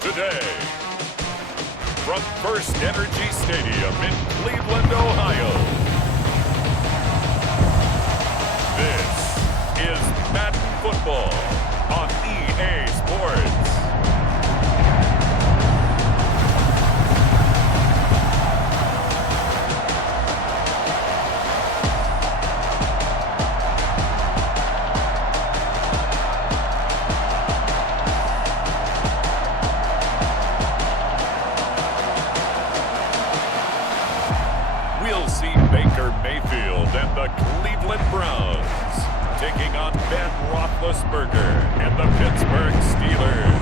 Today, from First Energy Stadium in Cleveland, Ohio, this is Madden Football on EA Sports. Mayfield and the Cleveland Browns taking on Ben Roethlisberger and the Pittsburgh Steelers.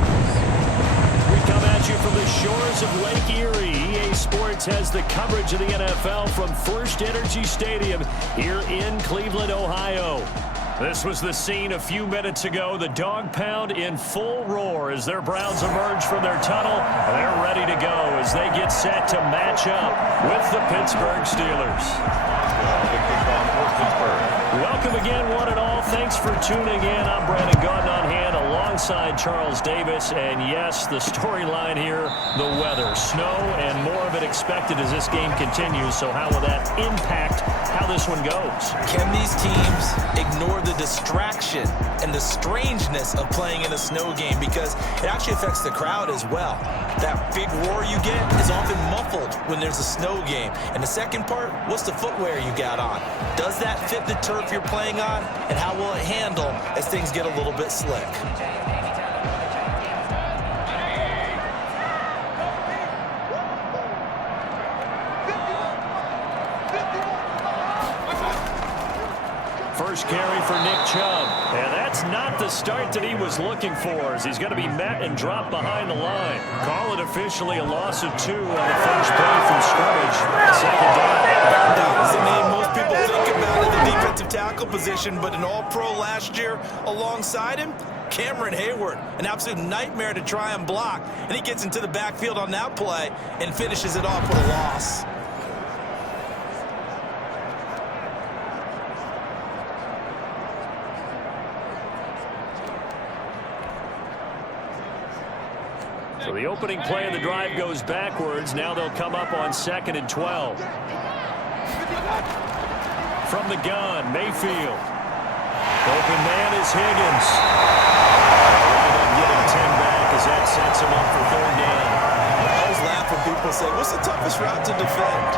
We come at you from the shores of Lake Erie. EA Sports has the coverage of the NFL from First Energy Stadium here in Cleveland, Ohio. This was the scene a few minutes ago. The dog pound in full roar as their Browns emerge from their tunnel. They're ready to go as they get set to match up with the Pittsburgh Steelers. Welcome again, one and all. Thanks for tuning in. I'm Brandon Gaudin on hand alongside Charles Davis. And yes, the storyline here, the weather, snow, and more of it expected as this game continues. So how will that impact how this one goes? Can these teams ignore the distraction and the strangeness of playing in a snow game? Because it actually affects the crowd as well. That big roar you get is often muffled when there's a snow game. And the second part, what's the footwear you got on? Does that fit the turf you're playing on? And how will it handle as things get a little bit slick? First carry for Nick Chubb. And that's not the start that he was looking for, as he's going to be met and dropped behind the line. Call it officially a loss of 2 on the first play from scrimmage. Second down. That was the name most people think about in the defensive tackle position, but an all-pro last year alongside him, Cameron Hayward, an absolute nightmare to try and block. And he gets into the backfield on that play and finishes it off with a loss. So the opening play of the drive goes backwards. Now they'll come up on 2nd and 12. From the gun, Mayfield. Open man is Higgins. Getting 10 back as that sets him up for 3rd down. I always laugh when people say, what's the toughest route to defend?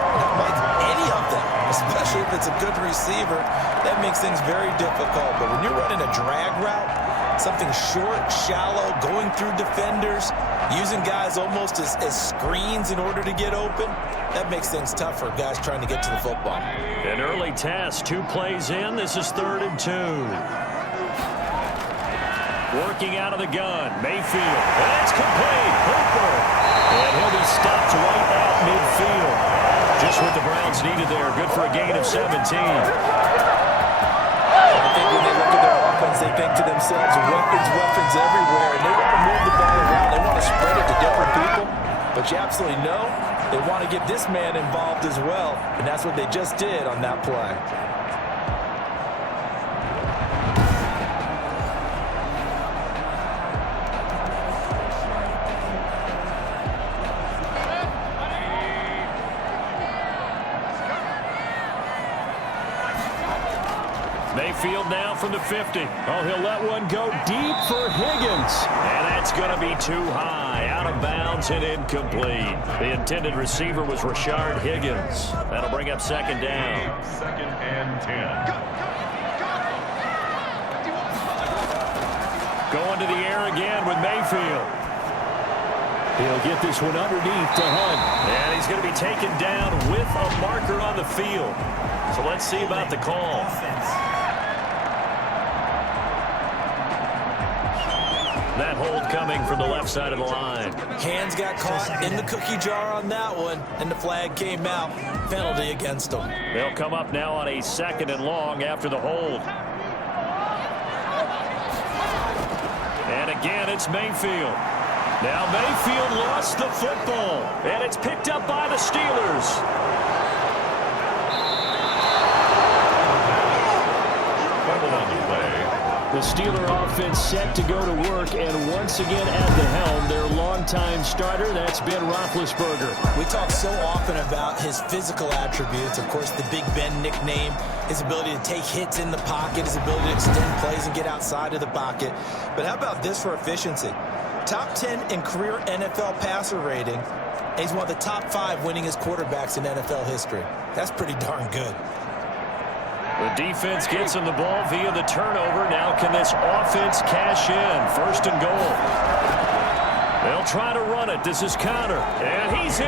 Like any of them, especially if it's a good receiver, that makes things very difficult. But when you're running a drag route, something short, shallow, going through defenders, using guys almost as screens in order to get open, that makes things tough for guys trying to get to the football. An early test, 2 plays in. This is 3rd and 2. Working out of the gun, Mayfield. That's complete. Hooper. And he'll be stopped right at midfield. Just what the Browns needed there. Good for a gain of 17. I think when they look at their offense, they think to themselves, weapons everywhere. And they want to move the ball around. They want to spread it to different people. But you absolutely know they want to get this man involved as well. And that's what they just did on that play. Mayfield now from the 50. Oh, he'll let one go deep for Higgins. And that's going to be too high. Out of bounds and incomplete. The intended receiver was Rashard Higgins. That'll bring up 2nd down. 2nd and 10. Going to the air again with Mayfield. He'll get this one underneath to Hunt. And he's going to be taken down with a marker on the field. So let's see about the call. That hold coming from the left side of the line. Hands got caught in the cookie jar on that one, and the flag came out. Penalty against them. They'll come up now on a 2nd and long after the hold. And again, it's Mayfield. Now Mayfield lost the football, and it's picked up by the Steelers. Fumble on the play. The Steeler offense set to go to work, and once again at the helm, their longtime starter, that's Ben Roethlisberger. We talk so often about his physical attributes. Of course, the Big Ben nickname, his ability to take hits in the pocket, his ability to extend plays and get outside of the pocket. But how about this for efficiency? Top 10 in career NFL passer rating, and he's one of the top 5 winningest quarterbacks in NFL history. That's pretty darn good. The defense gets him the ball via the turnover. Now can this offense cash in? First and goal. They'll try to run it. This is Conner. And he's in.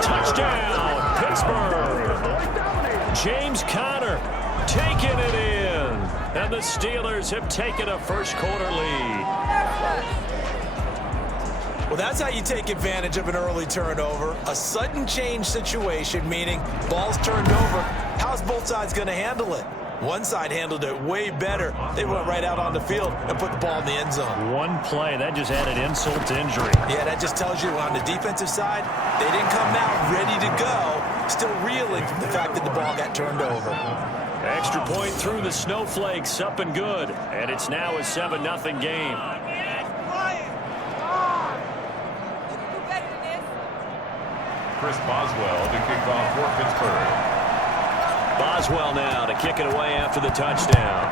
Touchdown, Pittsburgh. James Conner taking it in. And the Steelers have taken a first-quarter lead. Well, that's how you take advantage of an early turnover. A sudden change situation, meaning ball's turned over. How's both sides going to handle it? One side handled it way better. They went right out on the field and put the ball in the end zone. One play, that just added insult to injury. Yeah, that just tells you on the defensive side, they didn't come out ready to go, still reeling from the fact that the ball got turned over. Extra point through the snowflakes, up and good. And it's now a 7-0 game. Chris Boswell to kick off for Pittsburgh. Boswell now to kick it away after the touchdown.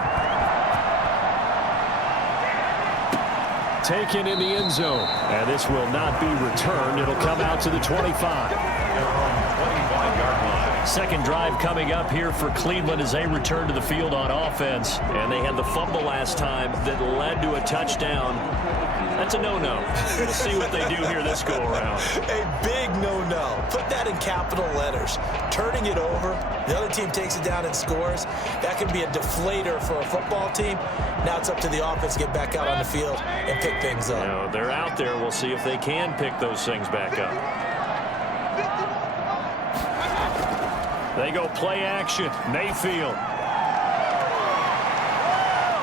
Taken in the end zone. And this will not be returned. It'll come out to the 25. 25-yard line. Second drive coming up here for Cleveland as they return to the field on offense. And they had the fumble last time that led to a touchdown. That's a no-no. We'll see what they do here this go-around. A big no-no. Put that in capital letters. Turning it over, the other team takes it down and scores. That can be a deflator for a football team. Now it's up to the offense to get back out on the field and pick things up. You know, they're out there. We'll see if they can pick those things back up. They go play action. Mayfield.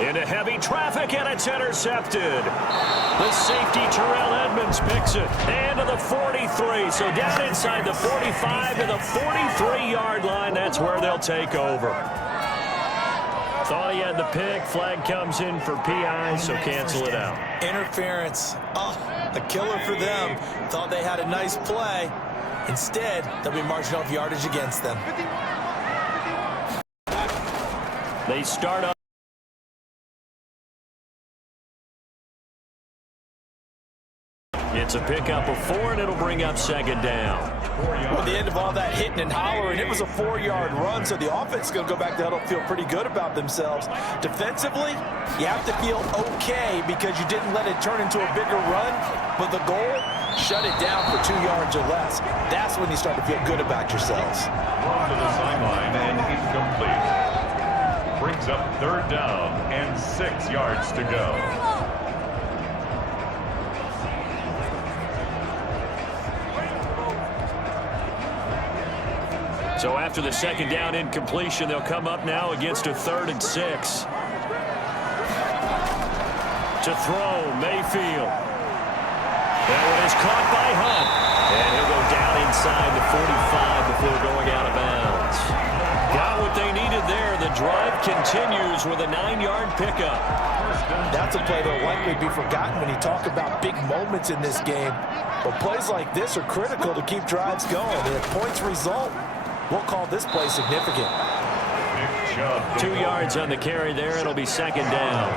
Into heavy traffic, and it's intercepted. The safety, Terrell Edmonds, picks it. And to the 43. So down inside the 45 to the 43-yard line. That's where they'll take over. Thought he had the pick. Flag comes in for PI, so cancel it out. Interference. Oh, a killer for them. Thought they had a nice play. Instead, they'll be marching off yardage against them. They start up. It's a pickup of 4, and it'll bring up second down. Well, at the end of all that hitting and hollering, it was a 4-yard run, so the offense is going to go back to huddle, feel pretty good about themselves. Defensively, you have to feel okay because you didn't let it turn into a bigger run, but the goal, shut it down for 2 yards or less. That's when you start to feel good about yourselves. Ball to the sideline and incomplete. Brings up third down and 6 yards to go. So after the second down incompletion, they'll come up now against a 3rd and 6. To throw, Mayfield. That one is caught by Hunt. And he'll go down inside the 45 before going out of bounds. Got what they needed there. The drive continues with a 9-yard pickup. That's a play that will likely be forgotten when you talk about big moments in this game. But plays like this are critical to keep drives going. And if points result, we'll call this play significant. 2 yards on the carry there. It'll be second down.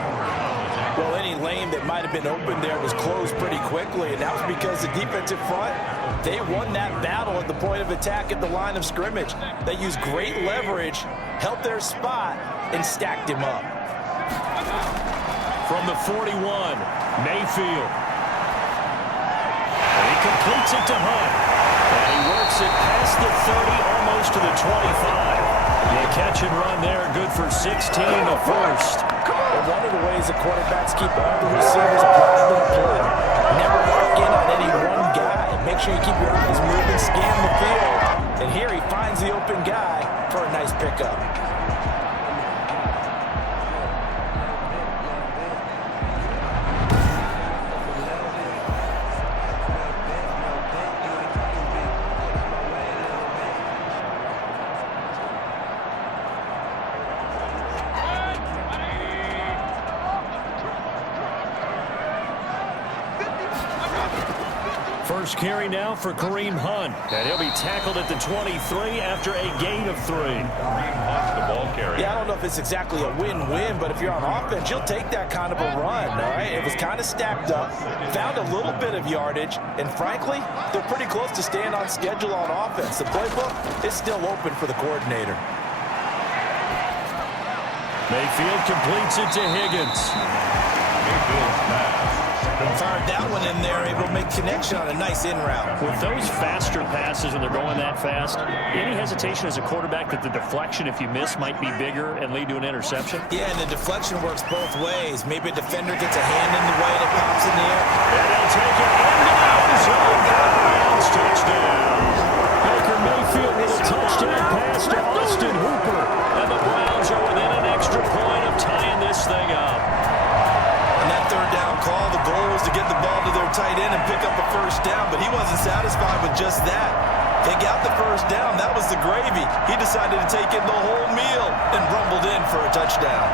Well, any lane that might have been open there was closed pretty quickly, and that was because the defensive front, they won that battle at the point of attack at the line of scrimmage. They used great leverage, held their spot, and stacked him up. From the 41, Mayfield. And he completes it to Hunt. And he works it past the 30, almost to the 25. The catch and run there, good for 16, the first. Well, one of the ways the quarterbacks keep all the receivers involved in the play. Never lock in on any one guy. Make sure you keep your eyes moving, scan the field. And here he finds the open guy for a nice pickup. first carry now for Kareem Hunt. And he'll be tackled at the 23 after a gain of 3. Kareem Hunt, the ball carrier. Yeah, I don't know if it's exactly a win-win, but if you're on offense, you'll take that kind of a run, all right? It was kind of stacked up, found a little bit of yardage, and frankly, they're pretty close to staying on schedule on offense. The playbook is still open for the coordinator. Mayfield completes it to Higgins. Mayfield's pass. Fired that one in there, able to make connection on a nice in route. With those faster passes when they're going that fast, any hesitation as a quarterback that the deflection, if you miss, might be bigger and lead to an interception? Yeah, and the deflection works both ways. Maybe a defender gets a hand in the way and it pops in the air. And they'll take it into the end zone. Browns touchdown. Baker Mayfield with a touchdown pass to Austin Hooper. And the Browns are within an extra point of tying this thing up. On that third down call, the goal was to get the ball to their tight end and pick up a first down, but he wasn't satisfied with just that. They got the first down. That was the gravy. He decided to take in the whole meal and rumbled in for a touchdown.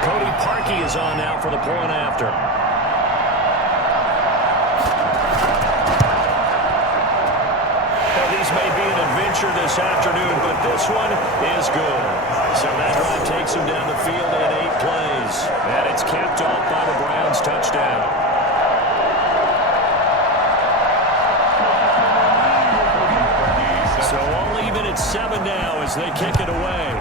Cody Parkey is on now for the point after. May be an adventure this afternoon, but this one is good. So that drive takes him down the field in 8 plays. And it's capped off by the Browns touchdown. So all even at 7 now as they kick it away.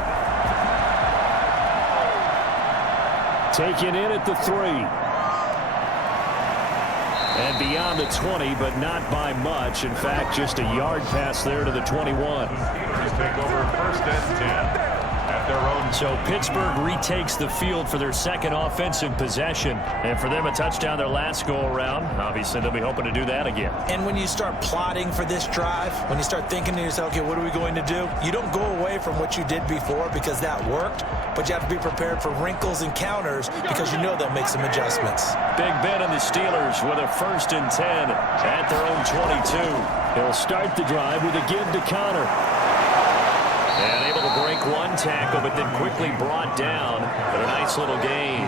Taken in at the 3. And beyond the 20, but not by much. In fact, just a yard pass there to the 21. Steelers take over first and 10 at their own. So Pittsburgh retakes the field for their second offensive possession. And for them, a touchdown their last go-around. Obviously, they'll be hoping to do that again. And when you start plotting for this drive, when you start thinking to yourself, okay, what are we going to do? You don't go away from what you did before because that worked, but you have to be prepared for wrinkles and counters because you know they'll make some adjustments. Big bet on the Steelers with a first and 10 at their own 22. They'll start the drive with a give to Connor. And able to break one tackle, but then quickly brought down. But a nice little gain.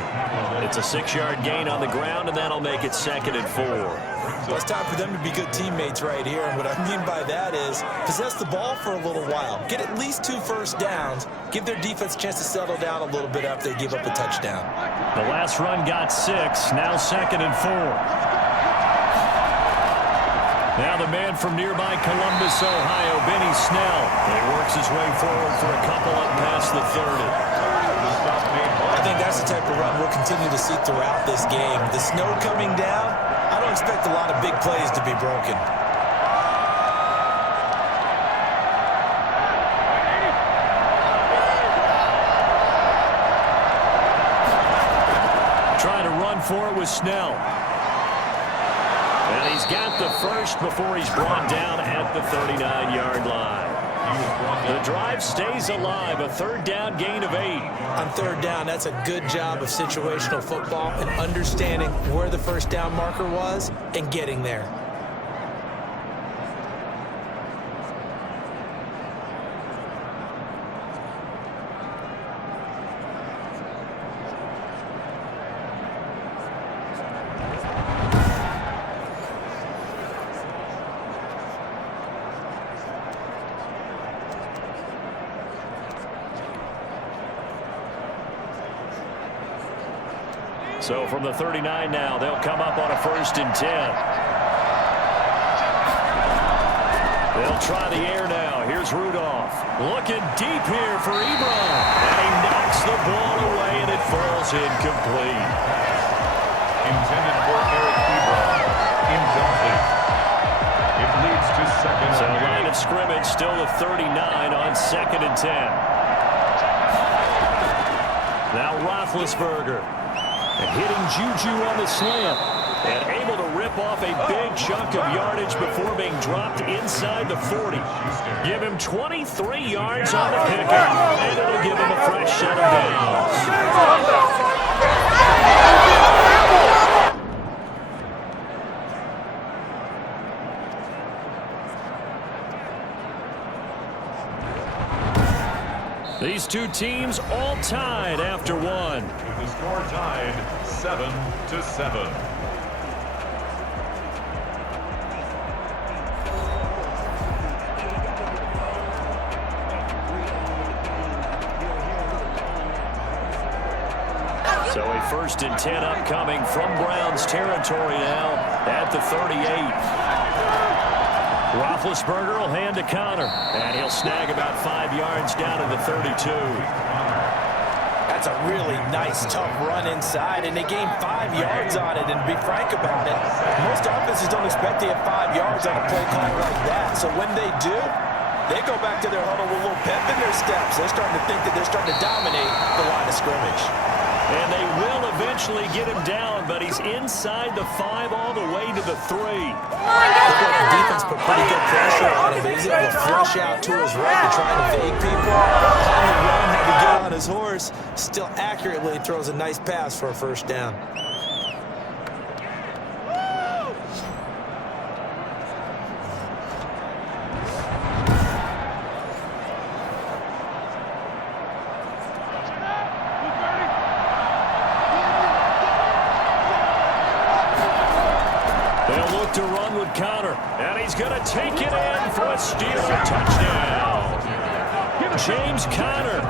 It's a 6-yard gain on the ground, and that'll make it 2nd and 4. So it's time for them to be good teammates right here. And what I mean by that is possess the ball for a little while. Get at least 2 first downs. Give their defense a chance to settle down a little bit after they give up a touchdown. The last run got 6. Now 2nd and 4. Now the man from nearby Columbus, Ohio, Benny Snell. He works his way forward for a couple up past the 30. I think that's the type of run we'll continue to see throughout this game. The snow coming down, I don't expect a lot of big plays to be broken. Trying to run for it with Snell. And he's got the first before he's brought down at the 39-yard line. The drive stays alive, a 3rd down gain of 8. On 3rd down, that's a good job of situational football and understanding where the first down marker was and getting there. So from the 39 now, they'll come up on a 1st and 10. They'll try the air now. Here's Rudolph. Looking deep here for Ebron. And he knocks the ball away, and it falls incomplete. Intended for Eric Ebron. Incomplete. It leads to 2nd and 8. So line of scrimmage, still the 39 on 2nd and 10. Now Roethlisberger. And hitting Juju on the slant. And able to rip off a big chunk of yardage before being dropped inside the 40. Give him 23 yards on the pickup. And it'll give him a fresh set of downs. These two teams all tied after one. With the score tied 7-7. So a 1st and 10 upcoming from Browns territory now at the 38. Roethlisberger will hand to Connor, and he'll snag about 5 yards down to the 32. That's a really nice, tough run inside, and they gained 5 yards on it. And to be frank about it, most offenses don't expect to get 5 yards on a play clock like that. So when they do, they go back to their huddle with a little pep in their steps. They're starting to think that they're starting to dominate the line of scrimmage. And they will eventually get him down, but he's inside the 5 all the way to the 3. The defense put pretty good pressure on him. He was able to flush out to his right to try to evade people. Tommy Brown had to get on his horse. Still accurately throws a nice pass for a 1st down. To run with Connor, and he's going to take it in for a Steeler touchdown. James Conner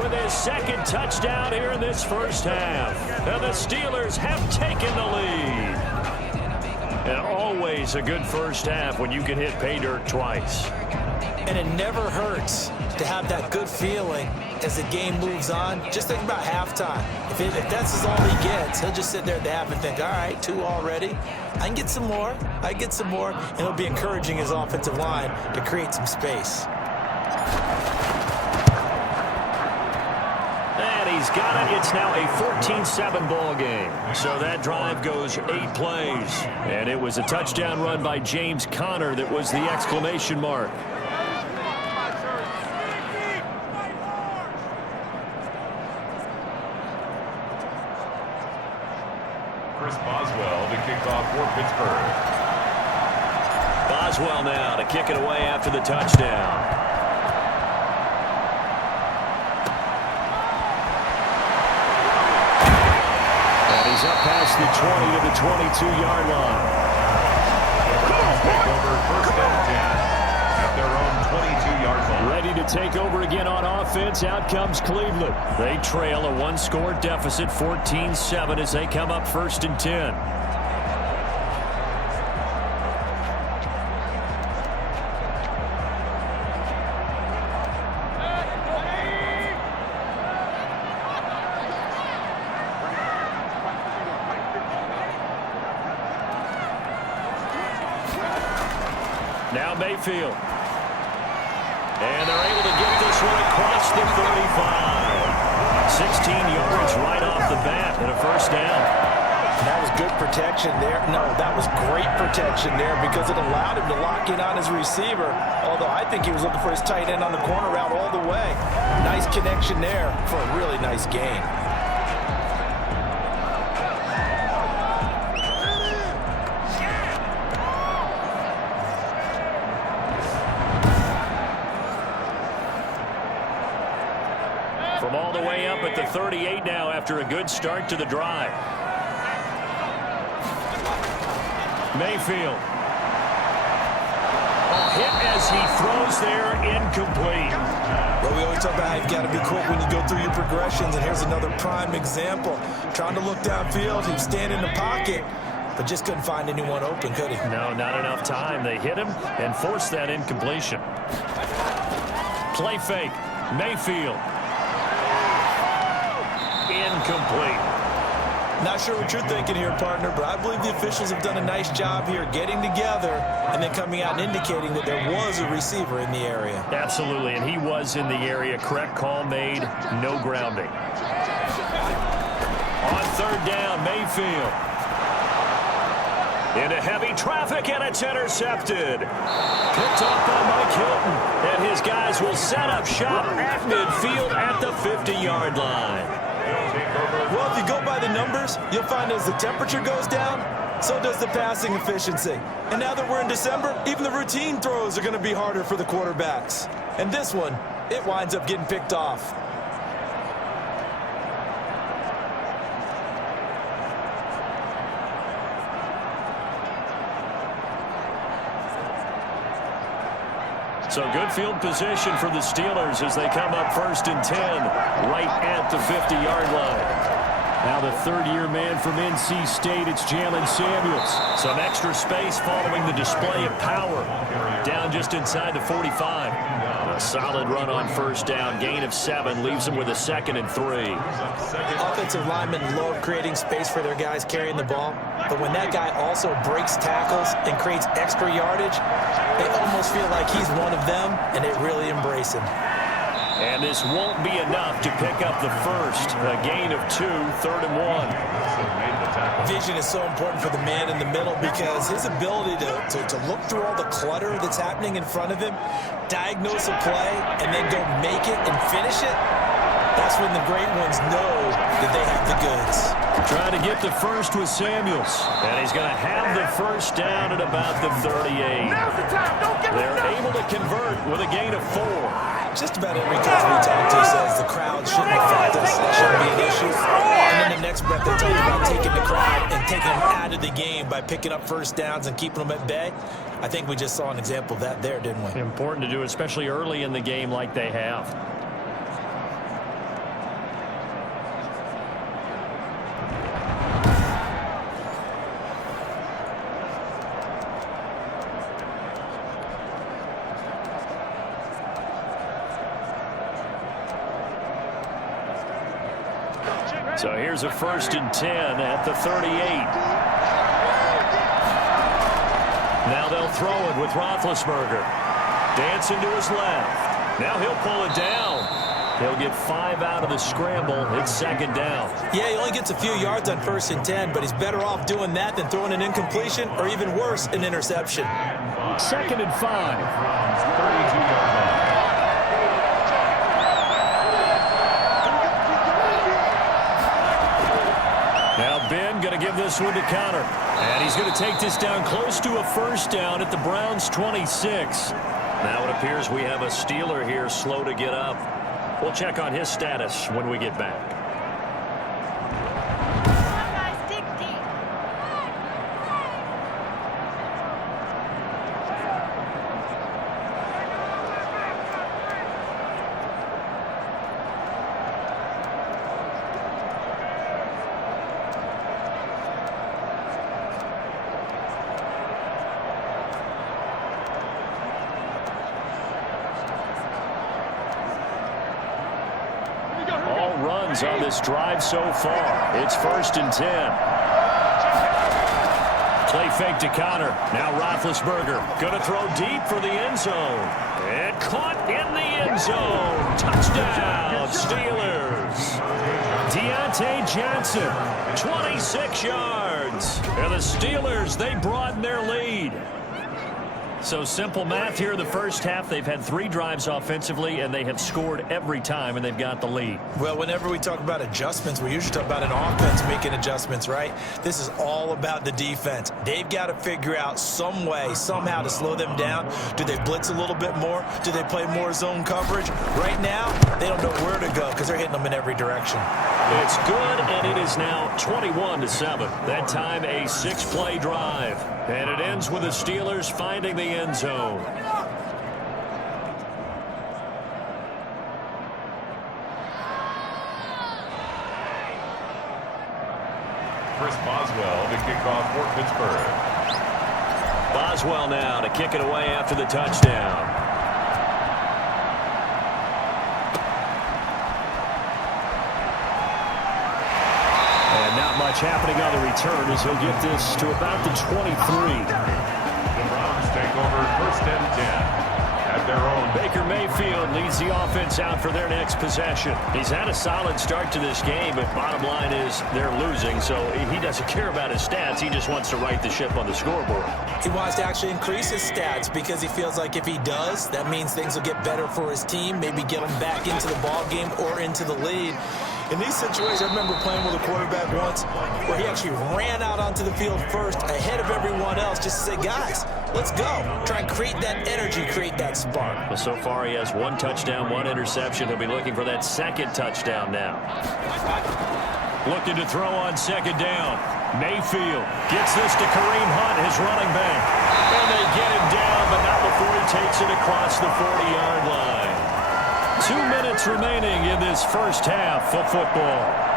with his 2nd touchdown here in this 1st half. And the Steelers have taken the lead. And always a good 1st half when you can hit pay dirt twice. And it never hurts to have that good feeling as the game moves on. Just think about halftime. If that's all he gets, he'll just sit there at the half and think, all right, 2 already. I can get some more. I can get some more. And he'll be encouraging his offensive line to create some space. And he's got it. It's now a 14-7 ball game. So that drive goes 8 plays. And it was a touchdown run by James Conner that was the exclamation mark. For Pittsburgh. Boswell now to kick it away after the touchdown. And he's up past the 20 to the 22-yard line. Take over 1st and 10 at their own 22-yard line. Ready to take over again on offense. Out comes Cleveland. They trail a 1-score deficit, 14-7, as they come up 1st and 10. Now Mayfield. And they're able to get this one across the 35. 16 yards right off the bat and a 1st down. That was good protection there. No, that was great protection there because it allowed him to lock in on his receiver. Although I think he was looking for his tight end on the corner route all the way. Nice connection there for a really nice gain. From all the way up at the 38 now after a good start to the drive. Mayfield. A hit as he throws there, incomplete. Well, we always talk about how you've got to be quick when you go through your progressions, and here's another prime example. Trying to look downfield, he was standing in the pocket, but just couldn't find anyone open, could he? No, not enough time. They hit him and forced that incompletion. Play fake. Mayfield. Incomplete. Not sure what you're thinking here, partner, but I believe the officials have done a nice job here getting together and then coming out and indicating that there was a receiver in the area. Absolutely, and he was in the area. Correct call made. No grounding. On 3rd down, Mayfield. Into heavy traffic, and it's intercepted. Picked off by Mike Hilton, and his guys will set up shop at midfield at the 50-yard line. Well, if you go by the numbers, you'll find as the temperature goes down, so does the passing efficiency. And now that we're in December, even the routine throws are going to be harder for the quarterbacks. And this one It winds up getting picked off. So good field position for the Steelers as they come up 1st and 10 right at the 50-yard line. Now the third-year man from NC State, it's Jalen Samuels. Some extra space following the display of power. Down just inside the 45. A solid run on 1st down. Gain of 7 leaves them with a 2nd and 3. Offensive linemen love creating space for their guys carrying the ball. But when that guy also breaks tackles and creates extra yardage, they almost feel like he's one of them, and they really embrace him. And this won't be enough to pick up the first. A gain of 2, 3rd and 1. Vision is so important for the man in the middle because his ability to look through all the clutter that's happening in front of him, diagnose a play, and then go make it and finish it, that's when the great ones know that they have the goods. Trying to get the first with Samuels. And he's going to have the first down at about the 38. They're able to convert with a gain of 4. Just about every coach we talk to says the crowd shouldn't affect us. That shouldn't be an issue. And then the next breath, they talk about taking the crowd and taking them out of the game by picking up first downs and keeping them at bay. I think we just saw an example of that there, didn't we? Important to do, especially early in the game like they have. So here's a 1st and 10 at the 38. Now they'll throw it with Roethlisberger. Dancing to his left. Now he'll pull it down. He'll get 5 out of the scramble. It's 2nd down. Yeah, he only gets a few yards on 1st and 10, but he's better off doing that than throwing an incompletion or even worse, an interception. 2nd and 5. Now Ben going to give this one to Connor. And he's going to take this down close to a 1st down at the Browns' 26. Now it appears we have a Steeler here slow to get up. We'll check on his status when we get back. On this drive so far. It's 1st and 10. Play fake to Connor. Now Roethlisberger going to throw deep for the end zone. And caught in the end zone. Touchdown, Steelers. Deontay Johnson, 26 yards. And the Steelers, they broaden their lead. So simple math here in the first half. They've had 3 drives offensively, and they have scored every time, and they've got the lead. Well, whenever we talk about adjustments, we usually talk about an offense making adjustments, right? This is all about the defense. They've got to figure out some way, somehow to slow them down. Do they blitz a little bit more? Do they play more zone coverage? Right now, they don't know where to go because they're hitting them in every direction. It's good, and it is now 21-7. That time a 6-play drive. And it ends with the Steelers finding the end zone. Chris Boswell to kick off for Pittsburgh. Boswell now to kick it away after the touchdown. Much happening on the return as he'll get this to about the 23. The Browns take over 1st and 10 at their own. Baker Mayfield leads the offense out for their next possession. He's had a solid start to this game, but bottom line is they're losing, so he doesn't care about his stats. He just wants to right the ship on the scoreboard. He wants to actually increase his stats because he feels like if he does, that means things will get better for his team, maybe get them back into the ball game or into the lead. In these situations, I remember playing with a quarterback once where he actually ran out onto the field first ahead of everyone else just to say, guys, let's go. Try and create that energy, create that spark. Well, so far he has 1 touchdown, 1 interception. He'll be looking for that second touchdown now. Looking to throw on second down. Mayfield gets this to Kareem Hunt, his running back. And they get him down, but not before he takes it across the 40-yard line. 2 minutes remaining in this first half of football.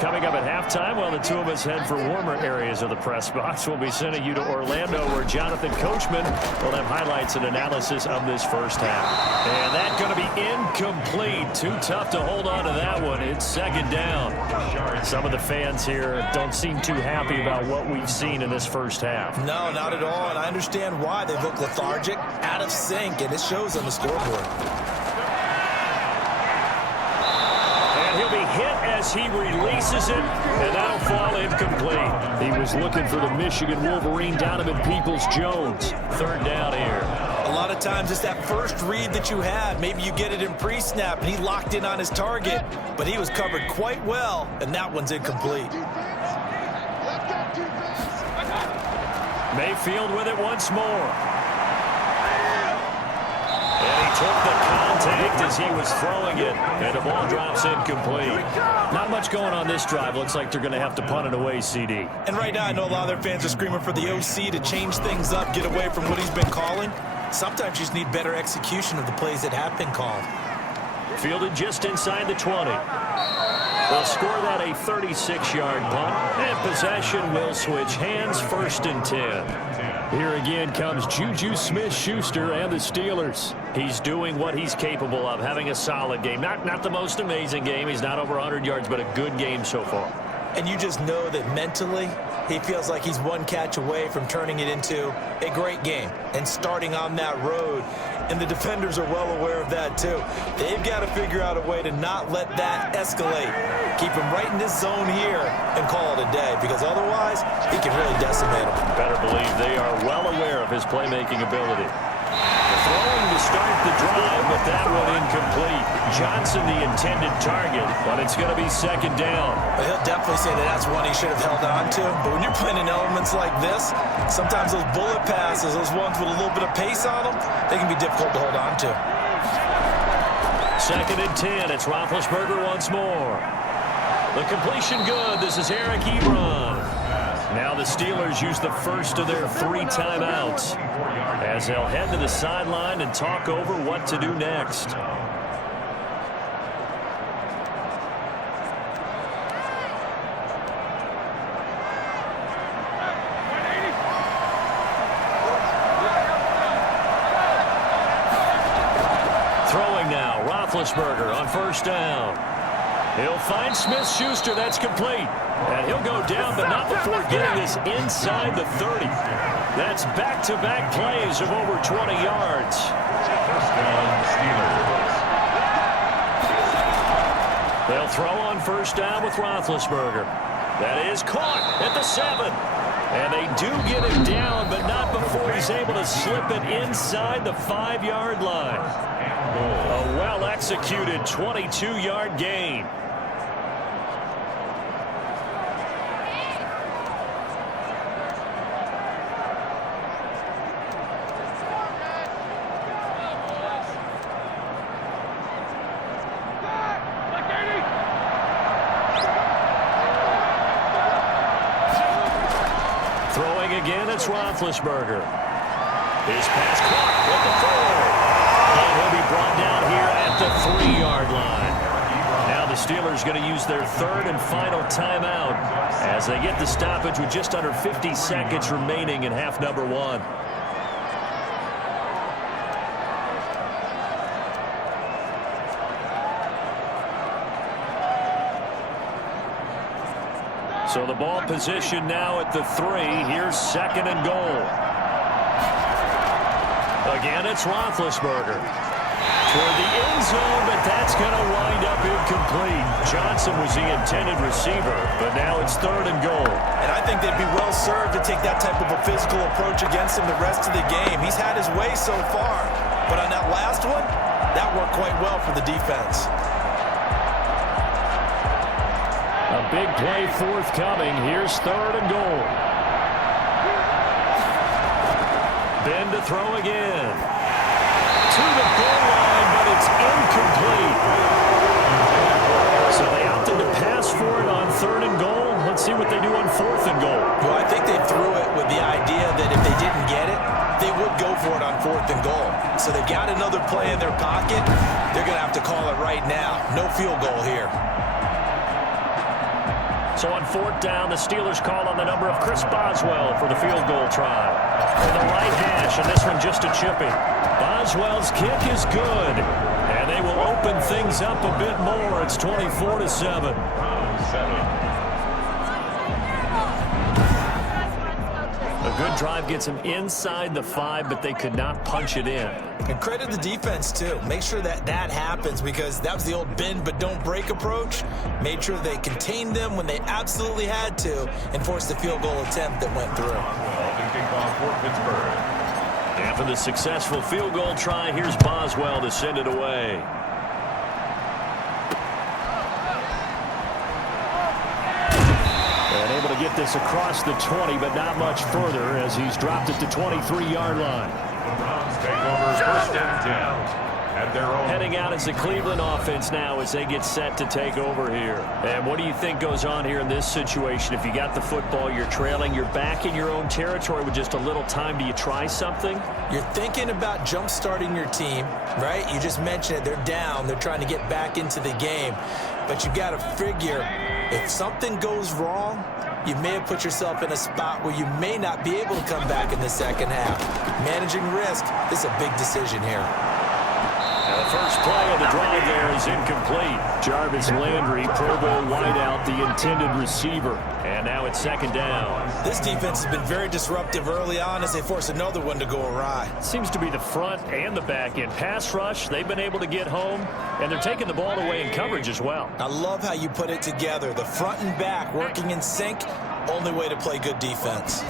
Coming up at halftime, while the two of us head for warmer areas of the press box, we'll be sending you to Orlando, where Jonathan Coachman will have highlights and analysis of this first half. And that's going to be incomplete. Too tough to hold on to that one. It's second down. Some of the fans here don't seem too happy about what we've seen in this first half. No, not at all, and I understand why. They look lethargic, out of sync, and it shows on the scoreboard. He'll be hit as he releases it, and that'll fall incomplete. He was looking for the Michigan Wolverine, Donovan Peoples-Jones. Third down here. A lot of times it's that first read that you had. Maybe you get it in pre-snap, and he locked in on his target, but he was covered quite well, and that one's incomplete. Mayfield with it once more. And he took the contact as he was throwing it, and the ball drops incomplete. Not much going on this drive. Looks like they're going to have to punt it away, CD. And right now, I know a lot of their fans are screaming for the OC to change things up, get away from what he's been calling. Sometimes you just need better execution of the plays that have been called. Fielded just inside the 20. They'll score that a 36-yard punt, and possession will switch hands, 1st and 10. Here again comes Juju Smith-Schuster and the Steelers. He's doing what he's capable of, having a solid game. Not the most amazing game. He's not over 100 yards, but a good game so far. And you just know that mentally, he feels like he's one catch away from turning it into a great game and starting on that road. And the defenders are well aware of that, too. They've got to figure out a way to not let that escalate. Keep him right in this zone here and call it a day, because otherwise, he can really decimate him. Better believe they are well aware of his playmaking ability. Throwing to start the drive, but that one incomplete. Johnson the intended target, but it's going to be second down. Well, he'll definitely say that that's one he should have held on to. But when you're playing in elements like this, sometimes those bullet passes, those ones with a little bit of pace on them, they can be difficult to hold on to. 2nd and 10. It's Roethlisberger once more. The completion good. This is Eric Ebron. Now the Steelers use the first of their 3 timeouts as they'll head to the sideline and talk over what to do next. Throwing now, Roethlisberger on 1st down. He'll find Smith-Schuster. That's complete. And he'll go down, but not before getting this inside the 30. That's back-to-back plays of over 20 yards. They'll throw on 1st down with Roethlisberger. That is caught at the 7. And they do get him down, but not before he's able to slip it inside the 5-yard line. A well-executed 22-yard gain. Throwing again, it's Roethlisberger. His pass caught at the 4. And he'll be brought down here at the 3-yard line. Now the Steelers going to use their 3rd and final timeout as they get the stoppage with just under 50 seconds remaining in half number 1. So the ball position now at the 3. Here's 2nd and goal. Again, it's Roethlisberger. Toward the end zone, but that's going to wind up incomplete. Johnson was the intended receiver, but now it's 3rd and goal. And I think they'd be well served to take that type of a physical approach against him the rest of the game. He's had his way so far, but on that last first one, that worked quite well for the defense. A big play forthcoming. Here's 3rd and goal. Ben to throw again. To the goal line, but it's incomplete. So they opted to pass for it on 3rd and goal. Let's see what they do on 4th and goal. Well, I think they threw it with the idea that if they didn't get it, they would go for it on 4th and goal. So they've got another play in their pocket. They're going to have to call it right now. No field goal here. So on 4th down, the Steelers call on the number of Chris Boswell for the field goal try. For the right hash, and this one just a chipping. Boswell's kick is good. And they will open things up a bit more. It's 24-7. A good drive gets them inside the 5, but they could not punch it in. And credit the defense, too. Make sure that happens, because that was the old bend but don't break approach. Made sure they contained them when they absolutely had to and forced the field goal attempt that went through. After the successful field goal try, here's Boswell to send it away. And able to get this across the 20, but not much further as he's dropped it to 23-yard line. Take over 1st and 10. At their own. Heading out as the Cleveland offense now as they get set to take over here. And what do you think goes on here in this situation? If you got the football, you're trailing, you're back in your own territory with just a little time. Do you try something? You're thinking about jump-starting your team, right? You just mentioned it. They're down. They're trying to get back into the game. But you got to figure, if something goes wrong, you may have put yourself in a spot where you may not be able to come back in the second half. Managing risk is a big decision here. The first play of the drive there is incomplete. Jarvis Landry, Pro Bowl wideout, the intended receiver. And now it's 2nd down. This defense has been very disruptive early on as they force another one to go awry. Seems to be the front and the back end. Pass rush, they've been able to get home, and they're taking the ball away in coverage as well. I love how you put it together. The front and back working in sync, only way to play good defense.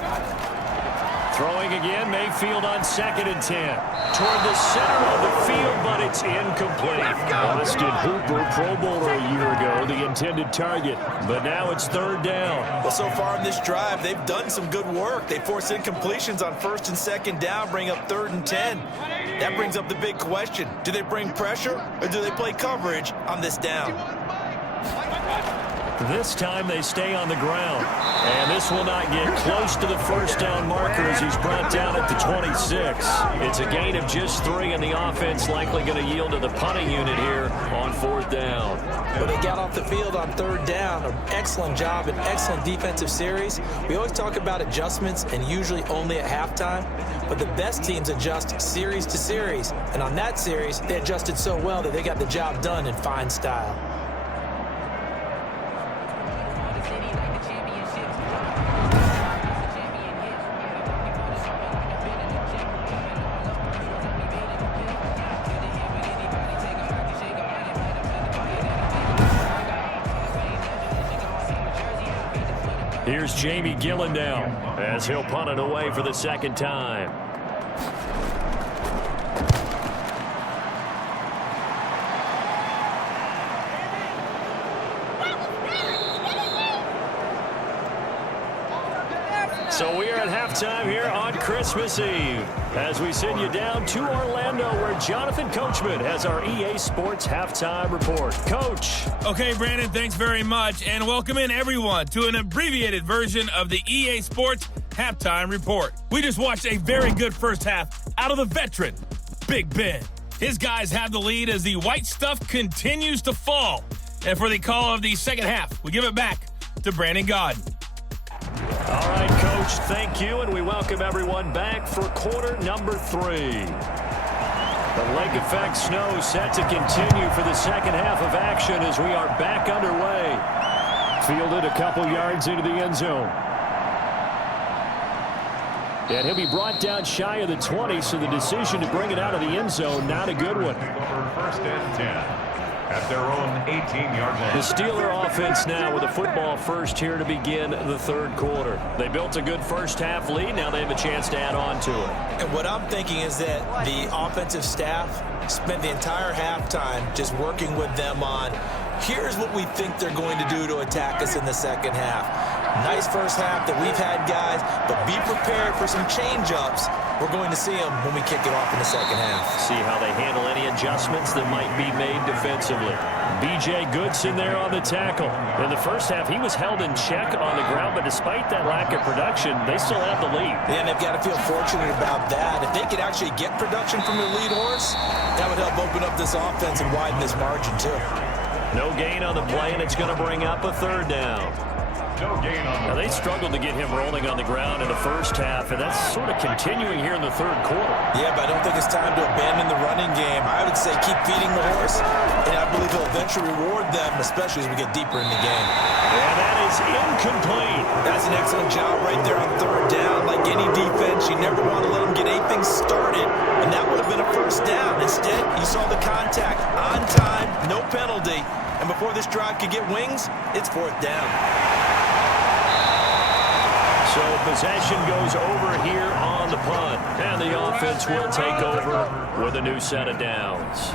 Throwing again, Mayfield on 2nd and 10. Toward the center of the field, but it's incomplete. Austin Hooper, Pro Bowler a year ago, the intended target. But now it's 3rd down. Well, so far in this drive, they've done some good work. They force incompletions on 1st and 2nd down, bring up 3rd and 10. That brings up the big question. Do they bring pressure, or do they play coverage on this down? This time they stay on the ground. And this will not get close to the 1st down marker as he's brought down at the 26. It's a gain of just 3, and the offense likely going to yield to the punting unit here on 4th down. But they got off the field on 3rd down. An excellent job, an excellent defensive series. We always talk about adjustments, and usually only at halftime. But the best teams adjust series to series. And on that series, they adjusted so well that they got the job done in fine style. Here's Jamie Gillen now as he'll punt it away for the 2nd time. So we are at halftime here on Christmas Eve as we send you down to Orlando where Jonathan Coachman has our EA Sports Halftime Report. Coach. Okay, Brandon, thanks very much, and welcome in everyone to an abbreviated version of the EA Sports Halftime Report. We just watched a very good first half out of the veteran, Big Ben. His guys have the lead as the white stuff continues to fall. And for the call of the second half, we give it back to Brandon Gaudin. All right, Coach, thank you, and we welcome everyone back for quarter number 3. The lake effect snow set to continue for the second half of action as we are back underway. Fielded a couple yards into the end zone. And he'll be brought down shy of the 20, so the decision to bring it out of the end zone, not a good one. 1st and 10. at their own 18-yard line. The Steeler offense now with a football first here to begin the third quarter. They built a good first half lead. Now they have a chance to add on to it. And what I'm thinking is that the offensive staff spent the entire halftime just working with them on, here's what we think they're going to do to attack us in the second half. Nice first half that we've had, guys, but be prepared for some change-ups. We're going to see them when we kick it off in the second half. See how they handle any adjustments that might be made defensively. B.J. Goodson there on the tackle. In the first half, he was held in check on the ground, but despite that lack of production, they still have the lead. Yeah, and they've got to feel fortunate about that. If they could actually get production from their lead horse, that would help open up this offense and widen this margin, too. No gain on the play, and it's going to bring up a third down. No gain on the Now, they struggled to get him rolling on the ground in the first half, and that's sort of continuing here in the third quarter. Yeah, but I don't think it's time to abandon the running game. I would say keep feeding the horse, and I believe he'll eventually reward them, especially as we get deeper in the game. And that is incomplete. That's an excellent job right there on third down. Like any defense, you never want to let them get anything started, and that would have been a first down. Instead, you saw the contact on time, no penalty, and before this drive could get wings, it's fourth down. So possession goes over here on the punt, and the offense will take over with a new set of downs.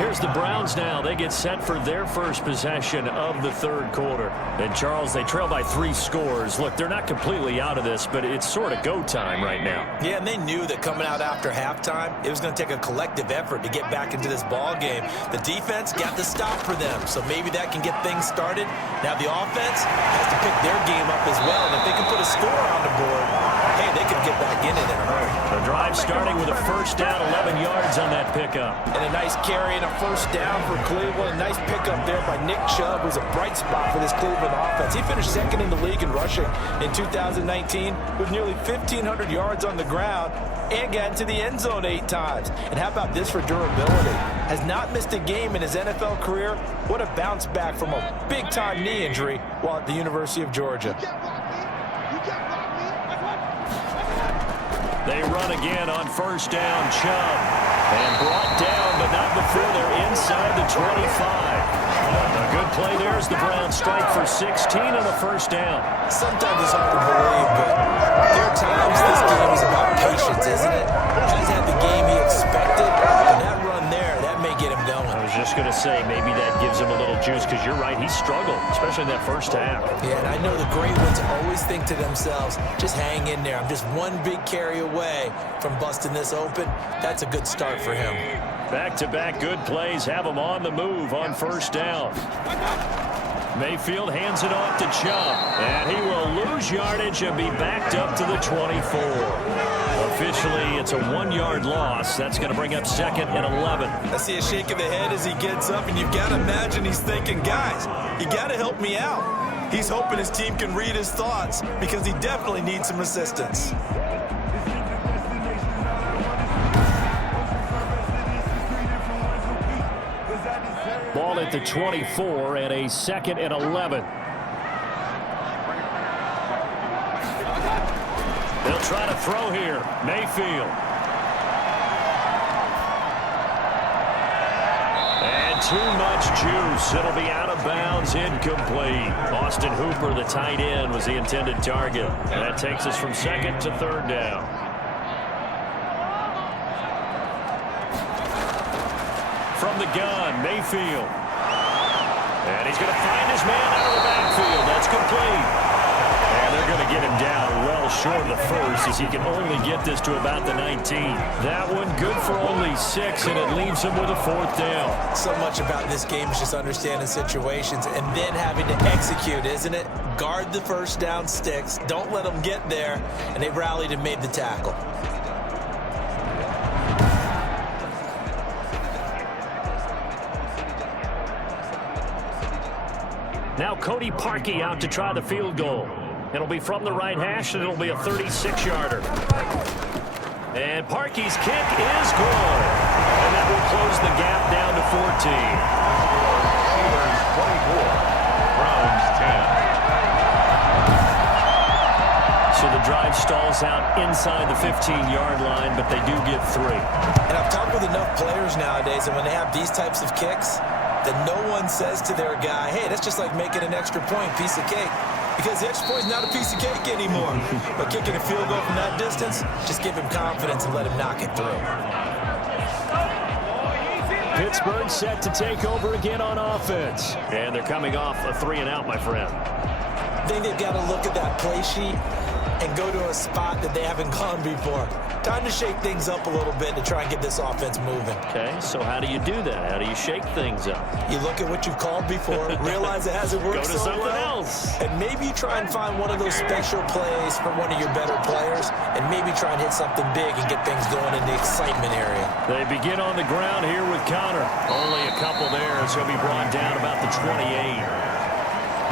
Here's the Browns now. They get set for their first possession of the third quarter. And, Charles, they trail by 3 scores. Look, they're not completely out of this, but it's sort of go time right now. Yeah, and they knew that coming out after halftime, it was going to take a collective effort to get back into this ball game. The defense got the stop for them, so maybe that can get things started. Now the offense has to pick their game up as well, and if they can put a score on the board, hey, they could get back in it in a hurry. The drive starting with a first down, 11 yards on that pickup. And a nice carry and a first down for Cleveland. A nice pickup there by Nick Chubb, who's a bright spot for this Cleveland offense. He finished second in the league in rushing in 2019 with nearly 1,500 yards on the ground and got into the end zone 8 times. And how about this for durability? Has not missed a game in his NFL career. What a bounce back from a big-time knee injury while at the University of Georgia. They run again on first down, Chubb. And brought down, but not before they're inside the 25. A good play there as the Browns strike for 16 on the first down. Sometimes it's hard to believe, but there are times this game is about patience, isn't it? He's had the game he expected, and that run there, that may get him going. I was just going to say, maybe that gives him a little juice, because you're right, he struggled, especially in that first half. Yeah, and I know the great ones always think to themselves, just hang in there. I'm just one big carry away from busting this open. That's a good start for him. Back-to-back good plays have him on the move on first down. Mayfield hands it off to Chubb, and he will lose yardage and be backed up to the 24. Officially, it's a 1-yard loss. That's going to bring up second and 11. I see a shake of the head as he gets up, and you've got to imagine he's thinking, guys, you got to help me out. He's hoping his team can read his thoughts because he definitely needs some assistance. Ball at the 24 and a second and 11. They'll try to throw here. Mayfield. And too much juice. It'll be out of bounds, incomplete. Austin Hooper, the tight end, was the intended target. And that takes us from second to third down. From the gun, Mayfield. And he's going to find his man out of the backfield. That's complete. And they're going to get him down well short of the first, as he can only get this to about the 19. That one good for only 6, and it leaves him with a fourth down. So much about this game is just understanding situations and then having to execute, isn't it? Guard the first down sticks. Don't let them get there. And they rallied and made the tackle. Now Cody Parkey out to try the field goal. It'll be from the right hash, and it'll be a 36-yarder. And Parkey's kick is good. And that will close the gap down to 14. Steelers 24, Browns 10. So the drive stalls out inside the 15-yard line, but they do get 3. And I've talked with enough players nowadays, and when they have these types of kicks, that no one says to their guy, hey, that's just like making an extra point, piece of cake. Because the extra point is not a piece of cake anymore. But kicking a field goal from that distance, just give him confidence and let him knock it through. Pittsburgh set to take over again on offense. And they're coming off a 3-and-out, my friend. I think they've got to look at that play sheet and go to a spot that they haven't gone before. Time to shake things up a little bit to try and get this offense moving. Okay, so how do you do that? How do you shake things up? You look at what you've called before, realize it hasn't worked Go to so something well, else. and maybe you try and find one of those special plays for one of your better players, and maybe try and hit something big and get things going in the excitement area. They begin on the ground here with Connor. Only a couple there, as he'll be brought down about the 28.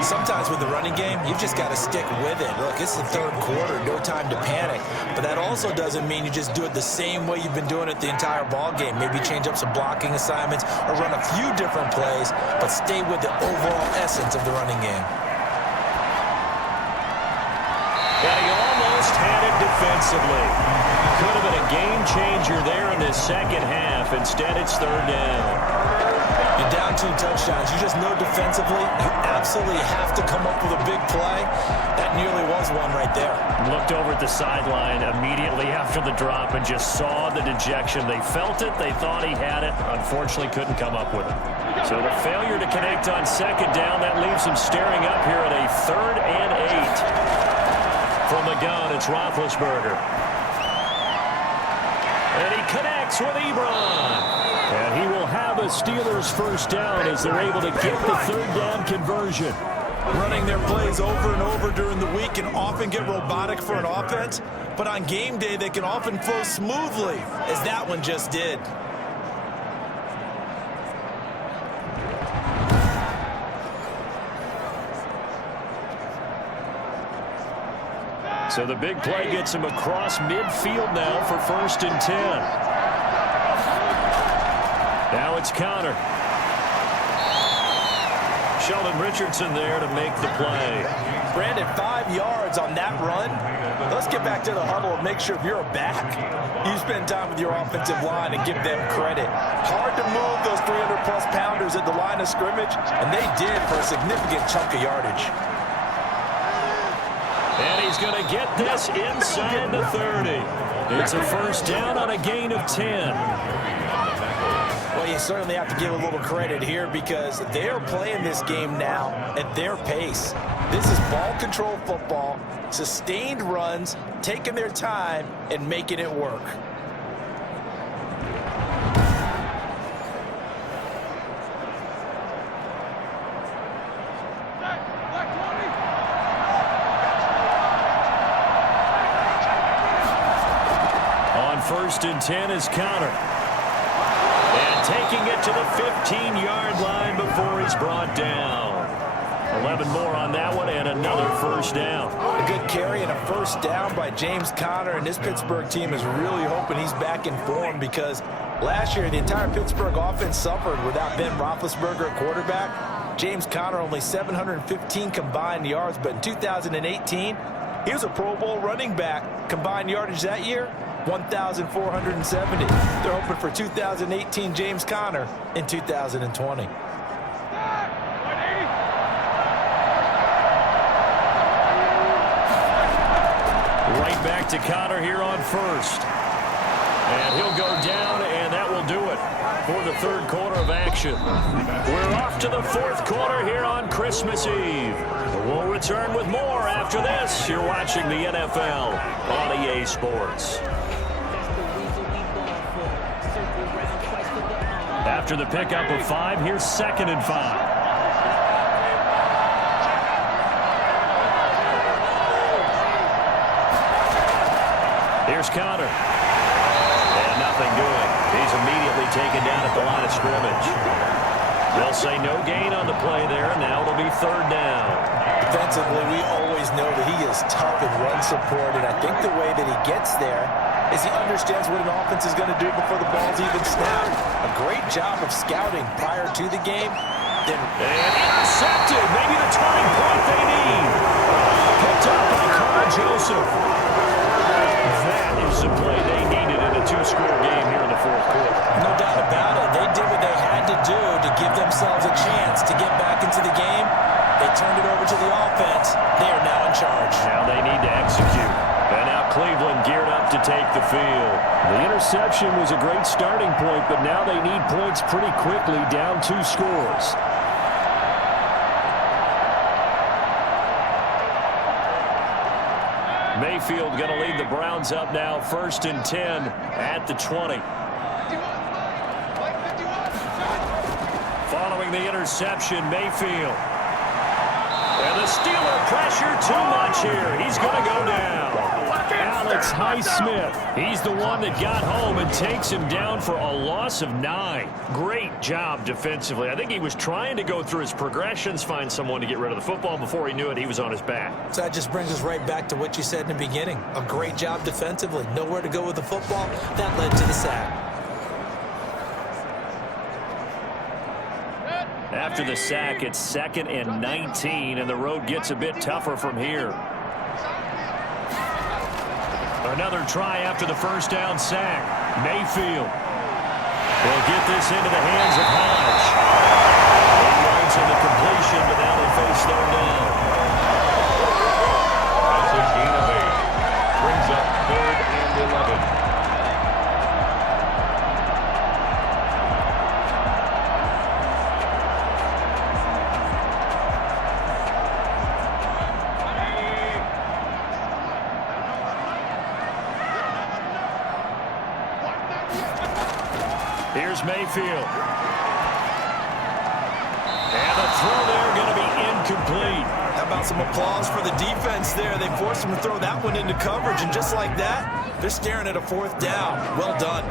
Sometimes with the running game, you've just got to stick with it. Look, it's the third quarter, no time to panic. But that also doesn't mean you just do it the same way you've been doing it the entire ball game. Maybe change up some blocking assignments or run a few different plays, but stay with the overall essence of the running game. And he almost had it defensively. Could have been a game changer there in this second half. Instead, it's third down. You're down 2 touchdowns. You just know defensively you absolutely have to come up with a big play. That nearly was one right there. Looked over at the sideline immediately after the drop and just saw the dejection. They felt it. They thought he had it. Unfortunately, couldn't come up with it. So the failure to connect on second down, that leaves him staring up here at a 3rd and 8. From the gun, it's Roethlisberger. And he connects with Ebron. And he will have a Steelers first down as they're able to get the third down conversion. Running their plays over and over during the week can often get robotic for an offense, but on game day they can often flow smoothly, as that one just did. So the big play gets him across midfield now for 1st and 10. Now it's Connor. Sheldon Richardson there to make the play. Brandon, 5 yards on that run. Let's get back to the huddle and make sure if you're a back, you spend time with your offensive line and give them credit. Hard to move those 300-plus pounders at the line of scrimmage, and they did for a significant chunk of yardage. And he's going to get this inside the 30. It's a first down on a gain of 10. Well, you certainly have to give a little credit here because they're playing this game now at their pace. This is ball control football, sustained runs, taking their time, and making it work. On 1st and 10 is Connor. And taking it to the 15-yard line before he's brought down. 11 more on that one and another first down. A good carry and a first down by James Conner, and this Pittsburgh team is really hoping he's back in form because last year the entire Pittsburgh offense suffered without Ben Roethlisberger at quarterback. James Conner only 715 combined yards, but in 2018, he was a Pro Bowl running back. Combined yardage that year, 1,470. They're hoping for 2018 James Conner in 2020. Right back to Connor here on 1st. And he'll go down, and that will do it for the 3rd quarter of action. We're off to the 4th quarter here on Christmas Eve. We'll return with more after this. You're watching the NFL on EA Sports. After the pickup of 5, here's 2nd and 5. Here's Connor. And nothing doing. He's immediately taken down at the line of scrimmage. They'll say no gain on the play there, and now it'll be 3rd down. Defensively, we always know that he is tough in run support, and I think the way that he gets there is he understands what an offense is going to do before the ball's even snapped. A great job of scouting prior to the game. Then and intercepted. Maybe the turning point they need. Picked up by Carl Joseph. That is the play they needed in a 2-score game here in the 4th quarter. No doubt about it. They did what they had to do to give themselves a Mayfield. The interception was a great starting point, but now they need points pretty quickly, down 2 scores. Mayfield going to lead the Browns up now, 1st and 10 at the 20. Following the interception, Mayfield. And the Steeler pressure too much here. He's going to go down. Alex Highsmith. He's the one that got home and takes him down for a loss of 9. Great job defensively. I think he was trying to go through his progressions, find someone to get rid of the football. Before he knew it, he was on his back. So that just brings us right back to what you said in the beginning. A great job defensively. Nowhere to go with the football. That led to the sack. After the sack, it's 2nd and 19, and the road gets a bit tougher from here. Another try after the first down sack. Mayfield will get this into the hands of Hodge. He runs in the completion, but now they face their down. That's a gain of 8. Brings up 3rd and 11. Here's Mayfield. And the throw there going to be incomplete. How about some applause for the defense there? They forced him to throw that one into coverage, and just like that, they're staring at a 4th down. Well done.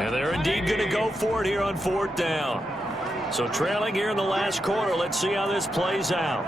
And they're indeed going to go for it here on 4th down. So trailing here in the last quarter, let's see how this plays out.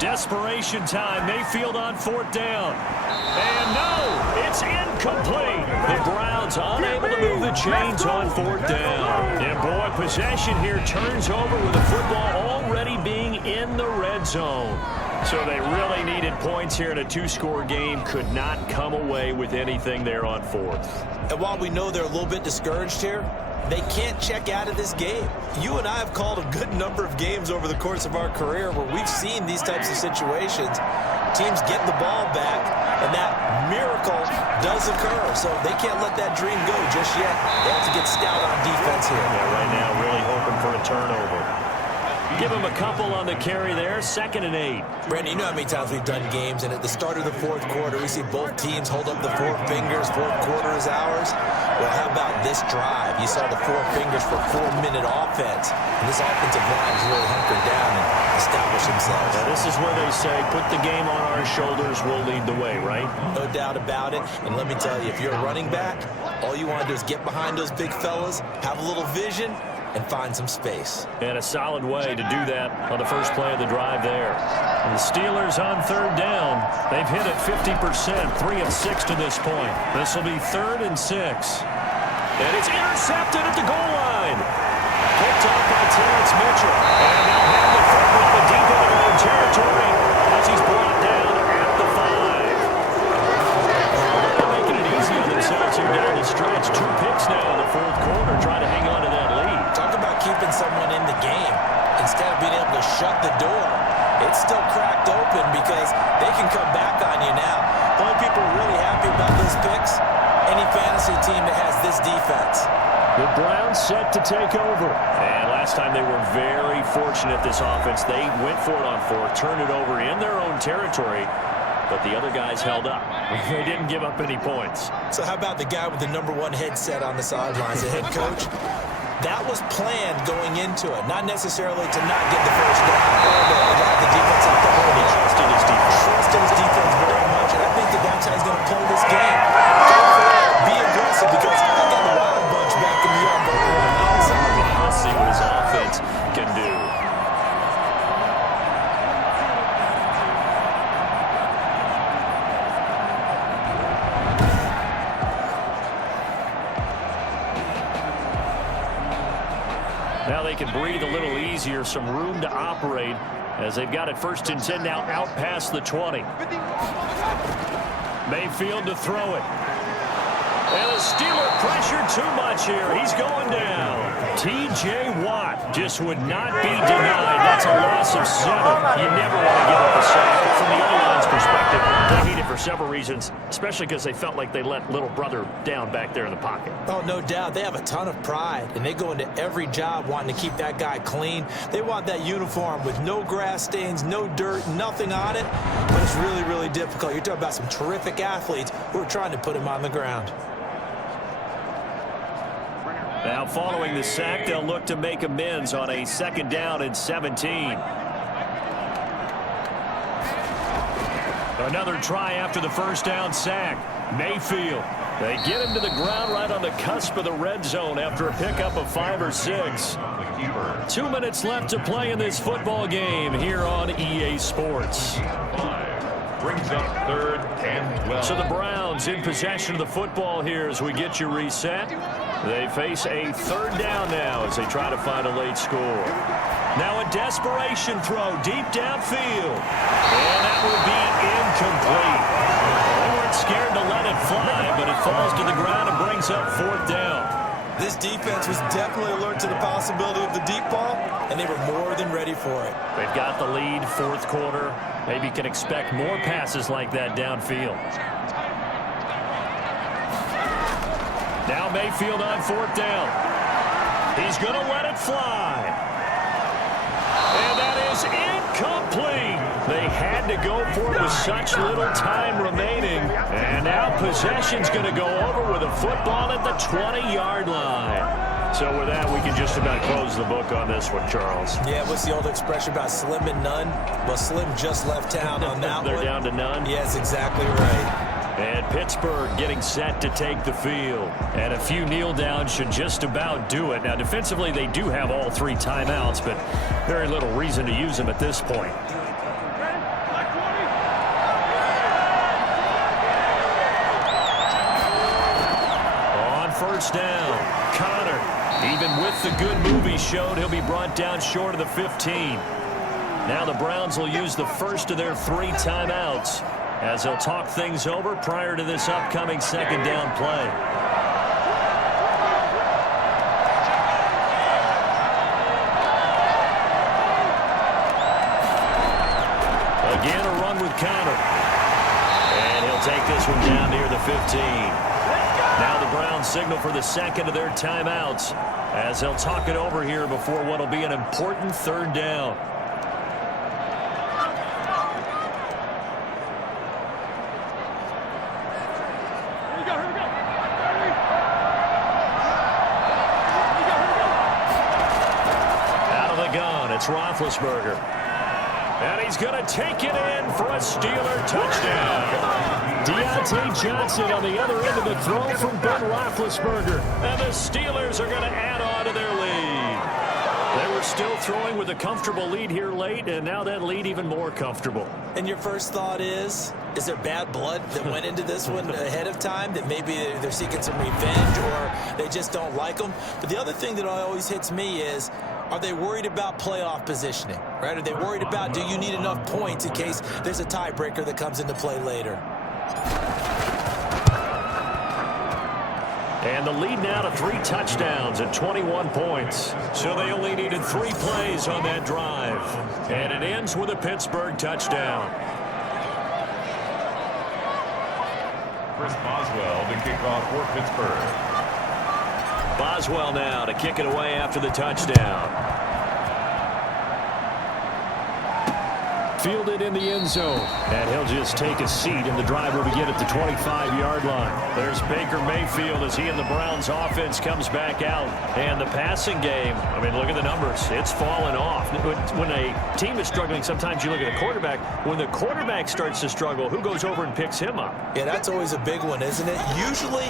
Desperation time. Mayfield on 4th down. And no, it's incomplete. The Browns unable to move the chains on 4th down. And boy, possession here turns over with the football already being in the red zone. So they really needed points here in a 2-score game. Could not come away with anything there on 4th. And while we know they're a little bit discouraged here, they can't check out of this game. You and I have called a good number of games over the course of our career where we've seen these types of situations. Teams get the ball back, and that miracle does occur. So they can't let that dream go just yet. They have to get stout on defense here. Yeah, right now really hoping for a turnover. Give him a couple on the carry there, 2nd and 8. Brandon, you know how many times we've done games, and at the start of the 4th quarter, we see both teams hold up the 4 fingers, 4th quarter is ours. Well, how about this drive? You saw the 4 fingers for 4-minute offense, and this offensive line is really hunkered down and established themselves. Now, this is where they say, put the game on our shoulders, we'll lead the way, right? No doubt about it, and let me tell you, if you're a running back, all you want to do is get behind those big fellas, have a little vision, and find some space. And a solid way to do that on the first play of the drive there. And the Steelers on 3rd down. They've hit it 50%, 3 of 6 to this point. This will be 3rd and 6. And it's intercepted at the goal line. Picked up by Terrence Mitchell. And they'll have the football deep into their own territory as he's brought down at the 5. They're making it easy on themselves here down the stretch. 2 picks now in the 4th quarter, trying to hang on to that lead. Talk about keeping someone in the game. Instead of being able to shut the door, it's still cracked open because they can come back on you now. The only people really happy about those picks, any fantasy team that has this defense. The Browns set to take over. And last time they were very fortunate, this offense. They went for it on 4th, turned it over in their own territory, but the other guys held up. They didn't give up any points. So how about the guy with the #1 headset on the sidelines, the head coach? That was planned going into it, not necessarily to not get the first down or to allow the defense out to hold it. Trusted his defense. Trusted his defense very much, and I think that that's how he's going to play this game. Go for it, be aggressive, because I got the wild bunch back in the yard. Let's see what his offense can do. Now they can breathe a little easier, some room to operate as they've got it 1st and 10 now out past the 20. Mayfield to throw it. And the Steeler pressure too much here. He's going down. T.J. Watt just would not be denied. That's a loss of 7. You never want to give up a sack. from the O-line's perspective, they need it for several reasons, especially because they felt like they let little brother down back there in the pocket. Oh, no doubt. They have a ton of pride, and they go into every job wanting to keep that guy clean. They want that uniform with no grass stains, no dirt, nothing on it, but it's really, really difficult. You're talking about some terrific athletes who are trying to put him on the ground. Now, following the sack, they'll look to make amends on a 2nd down and 17. Another try after the first down sack. Mayfield. They get him to the ground right on the cusp of the red zone after a pickup of 5 or 6. 2 minutes left to play in this football game here on EA Sports. Brings up 3rd and 12. So the Browns in possession of the football here as we get you reset. They face a 3rd down now as they try to find a late score. Now a desperation throw deep downfield. And that will be incomplete. They weren't scared to let it fly, but it falls to the ground and brings up 4th down. This defense was definitely alert to the possibility of the deep ball, and they were more than ready for it. They've got the lead, 4th quarter. Maybe can expect more passes like that downfield. Now Mayfield on 4th down. He's going to let it fly. And that is incomplete. They had to go for it with such little time remaining. And now possession's going to go over with a football at the 20-yard line. So with that, we can just about close the book on this one, Charles. Yeah, what's the old expression about slim and none? Well, Slim just left town on that They're one. down to none? Yes, exactly right. And Pittsburgh getting set to take the field. And a few kneel downs should just about do it. Now, defensively, they do have all 3 timeouts, but very little reason to use them at this point. On 1st down, Connor, even with the good move he showed, he'll be brought down short of the 15. Now the Browns will use the first of their 3 timeouts as they'll talk things over prior to this upcoming 2nd down play. Again, a run with Connor. And he'll take this one down near the 15. Now the Browns signal for the 2nd of their timeouts as they'll talk it over here before what will be an important 3rd down. It's Roethlisberger. And he's going to take it in for a Steeler touchdown. Deontay Johnson on the other end of the throw from Ben Roethlisberger. And the Steelers are going to add on to their lead. They were still throwing with a comfortable lead here late, and now that lead even more comfortable. And your first thought is there bad blood that went into this one ahead of time, that maybe they're seeking some revenge or they just don't like them? But the other thing that always hits me is, are they worried about playoff positioning, right? Are they worried about, do you need enough points in case there's a tiebreaker that comes into play later? And the lead now to 3 touchdowns and 21 points. So they only needed 3 plays on that drive. And it ends with a Pittsburgh touchdown. Chris Boswell to kick off for Pittsburgh. Boswell now to kick it away after the touchdown. Fielded in the end zone. And he'll just take a seat, and the drive will begin at the 25-yard line. There's Baker Mayfield as he and the Browns offense comes back out. And the passing game, I mean, look at the numbers. It's fallen off. When a team is struggling, sometimes you look at the quarterback. When the quarterback starts to struggle, who goes over and picks him up? Yeah, that's always a big one, isn't it? Usually,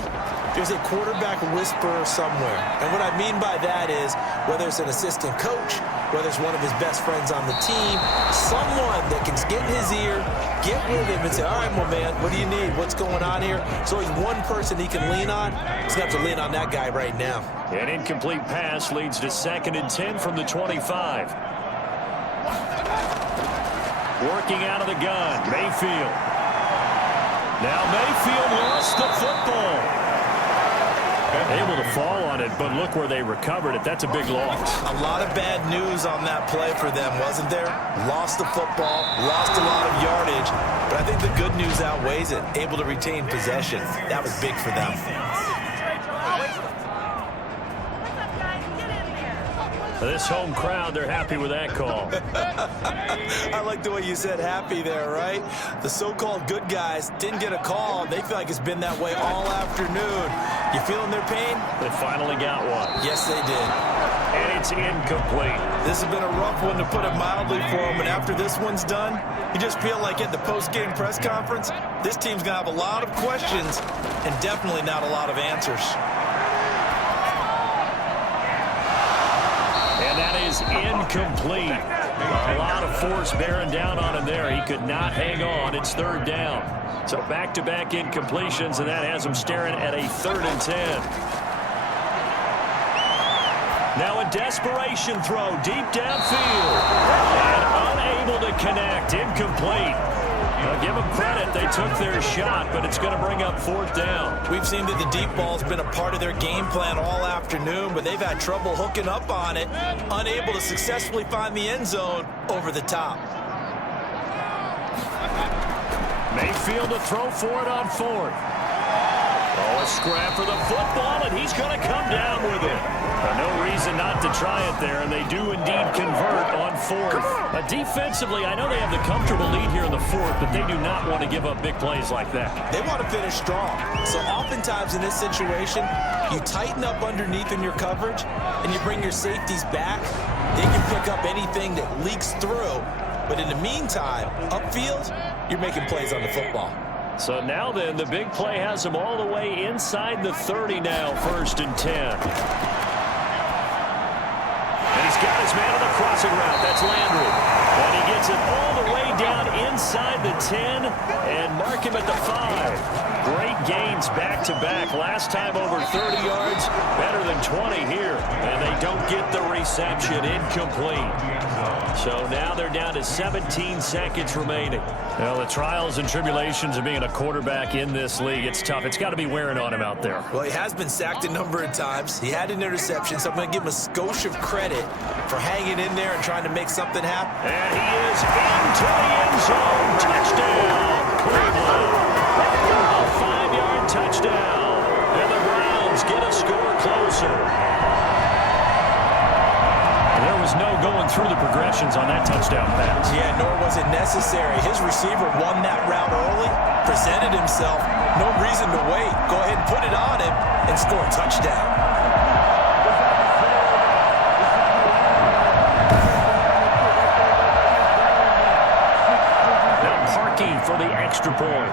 there's a quarterback whisperer somewhere. And what I mean by that is, whether it's an assistant coach, whether it's one of his best friends on the team, someone that can get in his ear, get with him and say, all right, my man, what do you need? What's going on here? So he's one person he can lean on. He's going to have to lean on that guy right now. An incomplete pass leads to 2nd and 10 from the 25. Working out of the gun, Mayfield. Now Mayfield lost the football. Able to fall on it, but look where they recovered it. That's a big loss. A lot of bad news on that play for them, wasn't there? Lost the football, lost a lot of yardage, but I think the good news outweighs it. Able to retain possession. That was big for them. This home crowd, they're happy with that call. I like the way you said happy there, right? The so-called good guys didn't get a call. They feel like it's been that way all afternoon. You feeling their pain? They finally got one. Yes, they did. And it's incomplete. This has been a rough one, to put it mildly, for them. And after this one's done, you just feel like at the post-game press conference, this team's going to have a lot of questions and definitely not a lot of answers. And that is incomplete. A lot of force bearing down on him there. He could not hang on. It's third down. So back-to-back incompletions, and that has him staring at a 3rd and 10. Now a desperation throw deep downfield. And unable to connect. Incomplete. Now give them credit. They took their shot, but it's going to bring up 4th down. We've seen that the deep ball's been a part of their game plan all afternoon, but they've had trouble hooking up on it, unable to successfully find the end zone over the top. Mayfield to throw for it on 4th. Oh, a scrap for the football, and he's going to come down with it. No reason not to try it there, and they do indeed convert on 4th. Defensively, I know they have the comfortable lead here in the 4th, but they do not want to give up big plays like that. They want to finish strong. So oftentimes in this situation, you tighten up underneath in your coverage, and you bring your safeties back. They can pick up anything that leaks through. But in the meantime, upfield, you're making plays on the football. So now then, the big play has him all the way inside the 30 now, 1st and 10. And he's got his man on the crossing route. That's Landry. And he gets it all the way down inside the 10 and mark him at the 5. Great gains back-to-back. Last time over 30 yards, better than 20 here. And they don't get the reception. Incomplete. So now they're down to 17 seconds remaining. Well, the trials and tribulations of being a quarterback in this league, it's tough. It's got to be wearing on him out there. Well, he has been sacked a number of times. He had an interception, so I'm going to give him a skosh of credit for hanging in there and trying to make something happen. And he is into the end zone. Touchdown, Cleveland. A 5-yard touchdown. And the Browns get a score closer. There was no going through the progressions on that touchdown pass. Yeah, nor was it necessary. His receiver won that route early, presented himself. No reason to wait. Go ahead and put it on him and score a touchdown. Now parking for the extra point.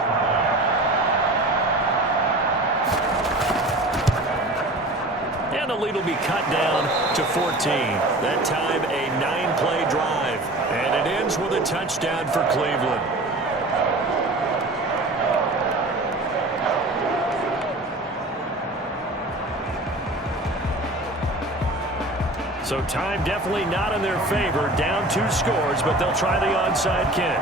And the lead will be cut down to 14. That time a 9-play drive. And it ends with a touchdown for Cleveland. So time definitely not in their favor. Down 2 scores, but they'll try the onside kick.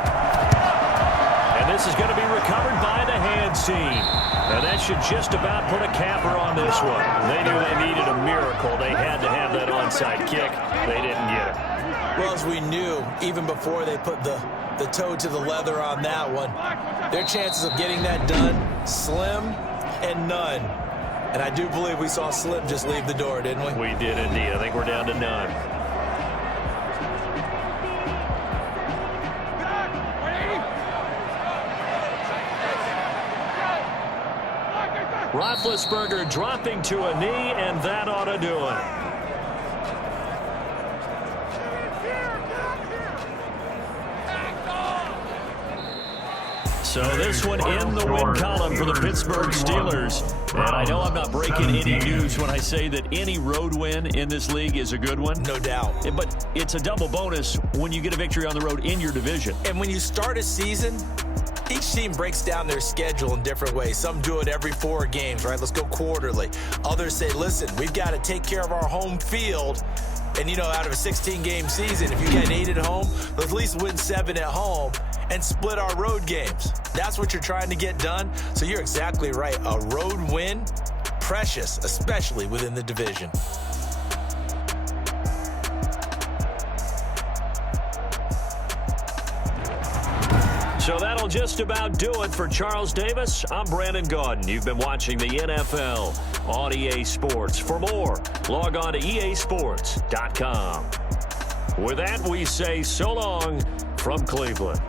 And this is going to be recovered by the hands team. And that should just about put a capper on this one. They knew they needed a miracle. They had to have that onside kick. They didn't get it. Well, as we knew, even before they put the toe to the leather on that one, their chances of getting that done, slim and none. And I do believe we saw Slim just leave the door, didn't we? We did indeed. I think we're down to none. Roethlisberger dropping to a knee, and that ought to do it. So this one in the win column for the Pittsburgh Steelers. And I know I'm not breaking any news when I say that any road win in this league is a good one. No doubt. But it's a double bonus when you get a victory on the road in your division. And when you start a season, each team breaks down their schedule in different ways. Some do it every 4 games, right? Let's go quarterly. Others say, listen, we've got to take care of our home field. And, you know, out of a 16-game season, if you get 8 at home, let's at least win 7 at home and split our road games. That's what you're trying to get done. So you're exactly right. A road win precious, especially within the division. So that'll just about do it for Charles Davis. I'm Brandon Gaudin. You've been watching the NFL on EA Sports. For more, log on to easports.com. With that, we say so long from Cleveland.